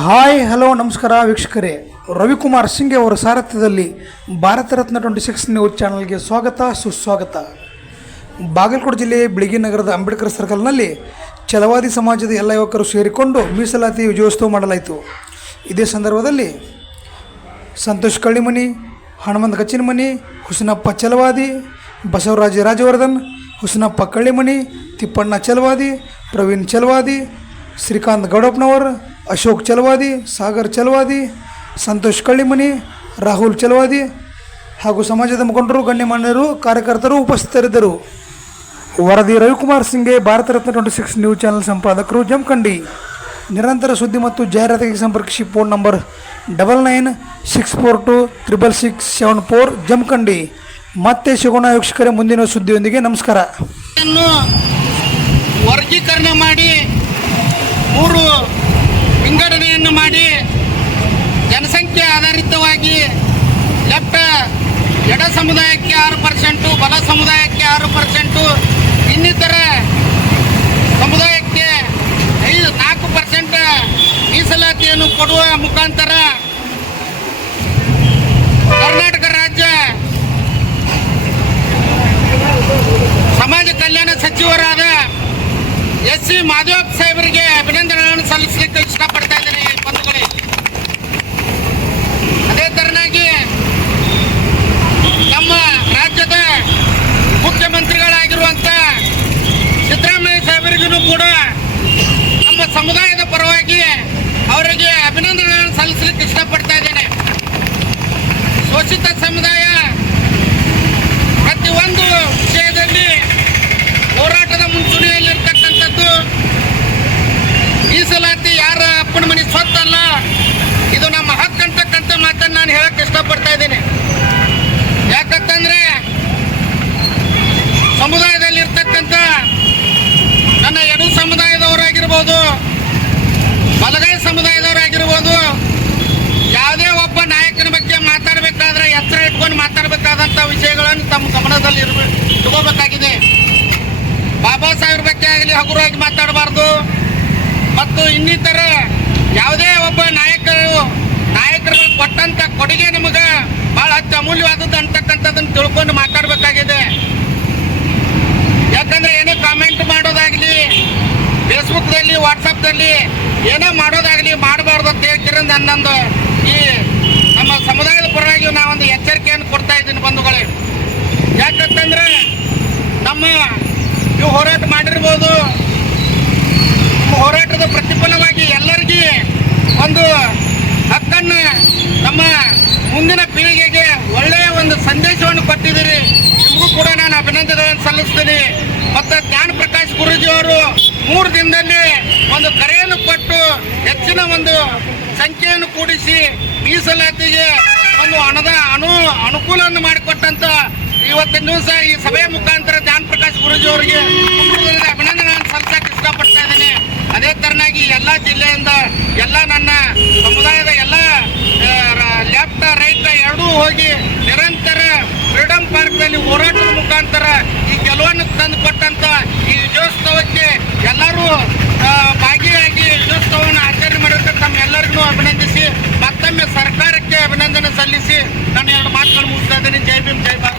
Hi hello ನಮಸ್ಕಾರ ವೀಕ್ಷಕರೇ. ರವಿಕುಮಾರ್ ಸಿಂಗ್ ಅವರ ಸಾರಥ್ಯದಲ್ಲಿ ಭಾರತ ರತ್ನ 26 ನ್ಯೂಸ್ ಚಾನಲ್ಗೆ ಸ್ವಾಗತ ಸುಸ್ವಾಗತ. ಬಾಗಲಕೋಟೆ ಜಿಲ್ಲೆಯ ಬಿಳಿಗಿ ನಗರದ ಅಂಬೇಡ್ಕರ್ ಸರ್ಕಲ್ನಲ್ಲಿ ಛಲವಾದಿ ಸಮಾಜದ ಎಲ್ಲ ಯುವಕರು ಸೇರಿಕೊಂಡು ಮೀಸಲಾತಿ ವಿಜಯೋತ್ಸವ ಮಾಡಲಾಯಿತು. ಇದೇ ಸಂದರ್ಭದಲ್ಲಿ ಸಂತೋಷ್ ಕಳ್ಳಿಮನಿ, ಹನುಮಂತ ಕಚ್ಚಿನಮನಿ, ಹುಸನಪ್ಪ ಛಲವಾದಿ, ಬಸವರಾಜ ರಾಜವರ್ಧನ್, ಹುಸನಪ್ಪ ಕಳ್ಳಿಮನಿ, ತಿಪ್ಪಣ್ಣ ಛಲವಾದಿ, ಪ್ರವೀಣ್ ಛಲವಾದಿ, ಶ್ರೀಕಾಂತ್ ಗೌಡಪ್ಪನವರ್, ಅಶೋಕ್ ಛಲವಾದಿ, ಸಾಗರ್ ಛಲವಾದಿ, ಸಂತೋಷ್ ಕಳ್ಳಿಮನಿ, ರಾಹುಲ್ ಛಲವಾದಿ ಹಾಗೂ ಸಮಾಜದ ಮುಖಂಡರು, ಗಣ್ಯಮಾನ್ಯರು, ಕಾರ್ಯಕರ್ತರು ಉಪಸ್ಥಿತರಿದ್ದರು. ವರದಿ ರವಿಕುಮಾರ್ ಸಿಂಗ್ಗೆ, ಭಾರತ ರತ್ನ 26 ನ್ಯೂಸ್ ಚಾನಲ್ ಸಂಪಾದಕರು, ಜಮಖಂಡಿ. ನಿರಂತರ ಸುದ್ದಿ ಮತ್ತು ಜಾಹೀರಾತಿಗೆ ಸಂಪರ್ಕಿಸಿ. Phone number 9964266674 Jamkhandi. ಮತ್ತೆ ಸಿಗೋಣ ವೀಕ್ಷಕರೇ ಮುಂದಿನ ಸುದ್ದಿಯೊಂದಿಗೆ. ನಮಸ್ಕಾರ. ವರ್ಗೀಕರಣ ಮಾಡಿ 3 ವಿಂಗಡಣೆಯನ್ನು ಮಾಡಿ ಜನಸಂಖ್ಯೆ ಆಧಾರಿತವಾಗಿ ಎಡ ಸಮುದಾಯಕ್ಕೆ 6%, ಬಲ ಸಮುದಾಯಕ್ಕೆ 6%, ಇನ್ನಿತರ ಸಮುದಾಯಕ್ಕೆ 4% ಮೀಸಲಾತಿಯನ್ನು ಕೊಡುವ ಮುಖಾಂತರ ಕರ್ನಾಟಕ ರಾಜ್ಯ ಸಮಾಜ ಕಲ್ಯಾಣ ಸಚಿವರಾದ ಎಸ್.ಸಿ. ಮಾದೇವಪ್ಪ ಸಾಹೇಬರಿಗೆ ಅಭಿನಂದನೆಗಳನ್ನು ಸಲ್ಲಿಸಲಿಕ್ಕೆ ಇಷ್ಟಪಡ್ತಾ ಇದ್ದೀನಿ ಬಂಧುಗಳೇ. ಅದೇ ತರನಾಗಿ ನಮ್ಮ ರಾಜ್ಯದ ಮುಖ್ಯಮಂತ್ರಿಗಳಾಗಿರುವಂಥ ಸಿದ್ದರಾಮಯ್ಯ ಸಾಹೇಬರಿಗೂ ಕೂಡ ನಮ್ಮ ಸಮುದಾಯದ ಪರವಾಗಿ ಅವರಿಗೆ ಅಭಿನಂದನೆಗಳನ್ನು ಸಲ್ಲಿಸಲಿಕ್ಕೆ ಇಷ್ಟಪಡ್ತಾ ಇದ್ದೇನೆ. ಶೋಷಿತ ಸಮುದಾಯ ಪ್ರತಿಯೊಂದು ವಿಷಯದಲ್ಲಿ ಹೋರಾಟದ ಮುಂಚೂಣಿಯಲ್ಲಿರ್ತಕ್ಕಂಥದ್ದು. ಮೀಸಲಾತಿ ಯಾರ ಅಪ್ಪನ ಮನೆ ಸ್ವತ್ತಲ್ಲ, ಇದು ನಮ್ಮ ಹಕ್ಕಂತಕ್ಕಂಥ ಮಾತನ್ನು ನಾನು ಹೇಳಕ್ಕೆ ಇಷ್ಟಪಡ್ತಾ ಇದ್ದೇನೆ. ಯಾಕಂತಂದ್ರೆ ಸಮುದಾಯದಲ್ಲಿರ್ತಕ್ಕಂಥ ನನ್ನ ಎಡು ಸಮುದಾಯದವರಾಗಿರ್ಬೋದು, ಬಲಗೈ ಸಮುದಾಯದವರಾಗಿರ್ಬೋದು, ಯಾವುದೇ ಒಬ್ಬ ನಾಯಕನ ಬಗ್ಗೆ ಮಾತಾಡಬೇಕಾದ್ರೆ ಎತ್ತರ ಇಟ್ಕೊಂಡು ಮಾತಾಡಬೇಕಾದಂಥ ವಿಷಯಗಳನ್ನು ತಮ್ಮ ಗಮನದಲ್ಲಿ ಇಟ್ಕೋಬೇಕಾಗಿದೆ. ಬಾಬಾ ಸಾಹೇಬ್ರ ಬಗ್ಗೆ ಆಗಲಿ ಹಗುರವಾಗಿ ಮಾತಾಡಬಾರ್ದು. ಮತ್ತು ಇನ್ನಿತರ ಯಾವುದೇ ಒಬ್ಬ ನಾಯಕರು ಕೊಟ್ಟಂತ ಕೊಡುಗೆ ನಮಗೆ ಬಹಳ ಅತ್ಯಮೂಲ್ಯವಾದದ್ದು ಅಂತಕ್ಕಂಥದ್ದನ್ನು ತಿಳ್ಕೊಂಡು ಮಾತಾಡಬೇಕಾಗಿದೆ. ಯಾಕಂದ್ರೆ ಏನೋ ಕಾಮೆಂಟ್ ಮಾಡೋದಾಗಲಿ, ಫೇಸ್ಬುಕ್ದಲ್ಲಿ, ವಾಟ್ಸಪ್ದಲ್ಲಿ ಏನೋ ಮಾಡೋದಾಗಲಿ ಮಾಡಬಾರ್ದು ಅಂತ ಹೇಳ್ತಿರೋದು ನನ್ನೊಂದು ಈ ನಮ್ಮ ಸಮುದಾಯದ ಪರವಾಗಿ ನಾವೊಂದು ಎಚ್ಚರಿಕೆಯನ್ನು ಕೊಡ್ತಾ ಇದ್ದೀನಿ ಬಂಧುಗಳೇ. ಯಾಕಂತಂದ್ರೆ ನಮ್ಮ ನೀವು ಹೋರಾಟ ಮಾಡಿರ್ಬೋದು, ಹೋರಾಟದ ಪ್ರತಿಫಲವಾಗಿ ಎಲ್ಲರಿಗೂ ಒಂದು ಹಕ್ಕನ್ನು, ನಮ್ಮ ಮುಂದಿನ ಪೀಳಿಗೆಗೆ ಒಳ್ಳೆಯ ಒಂದು ಸಂದೇಶವನ್ನು ಕೊಟ್ಟಿದ್ದೀರಿ. ನಿಮಗೂ ಕೂಡ ನಾನು ಅಭಿನಂದನೆಗಳನ್ನು ಸಲ್ಲಿಸ್ತೀನಿ. ಮತ್ತು ಜ್ಞಾನ ಪ್ರಕಾಶ್ ಗುರೂಜಿಯವರು 3 ದಿನದಲ್ಲಿ ಒಂದು ಕರೆಯನ್ನು ಕೊಟ್ಟು ಹೆಚ್ಚಿನ ಒಂದು ಸಂಖ್ಯೆಯನ್ನು ಕೂಡಿಸಿ ಮೀಸಲಾತಿಗೆ ಒಂದು ಅನುಕೂಲವನ್ನು ಮಾಡಿಕೊಟ್ಟಂತ ಇವತ್ತಿನ ದಿವಸ ಈ ಸಭೆಯ ಮುಖಾಂತರ ಜ್ಞಾನ ಪ್ರಕಾಶ್ ಗುರೂಜಿ ಅವರಿಗೆ ಅಭಿನಂದನೆಗಳನ್ನು ಸಲ್ಲಿಸಕ್ಕೆ ಇಷ್ಟಪಡ್ತಾ ಇದ್ದೀನಿ. ಅದೇ ತರನಾಗಿ ಎಲ್ಲ ಜಿಲ್ಲೆಯಿಂದ ಎಲ್ಲ ನನ್ನ ಸಮುದಾಯದ ಎಲ್ಲ ಲೆಫ್ಟ್ ರೈಟ್ ಎರಡೂ ಹೋಗಿ ನಿರಂತರ ಫ್ರೀಡಂ ಪಾರ್ಕ್ನಲ್ಲಿ ಹೋರಾಟದ ಮುಖಾಂತರ ಈ ಗೆಲುವನ್ನು ತಂದು ಕೊಟ್ಟಂತ ಈ ವಿಜಯೋತ್ಸವಕ್ಕೆ ಎಲ್ಲರೂ ಭಾಗಿಯಾಗಿ ವಿಜಯೋತ್ಸವವನ್ನು ಆಚರಣೆ ಮಾಡಿದ್ರೆ ತಮ್ಮೆಲ್ಲರಿಗೂ ಅಭಿನಂದಿಸಿ ಮತ್ತೊಮ್ಮೆ ಸರ್ಕಾರಕ್ಕೆ ಅಭಿನಂದನೆ ಸಲ್ಲಿಸಿ ನಾನು 2 ಮಾತುಗಳು ಮುಗಿಸ್ತಾ ಇದ್ದೀನಿ. ಜೈ ಭೀಮ್, ಜೈ ಭಾರತ್.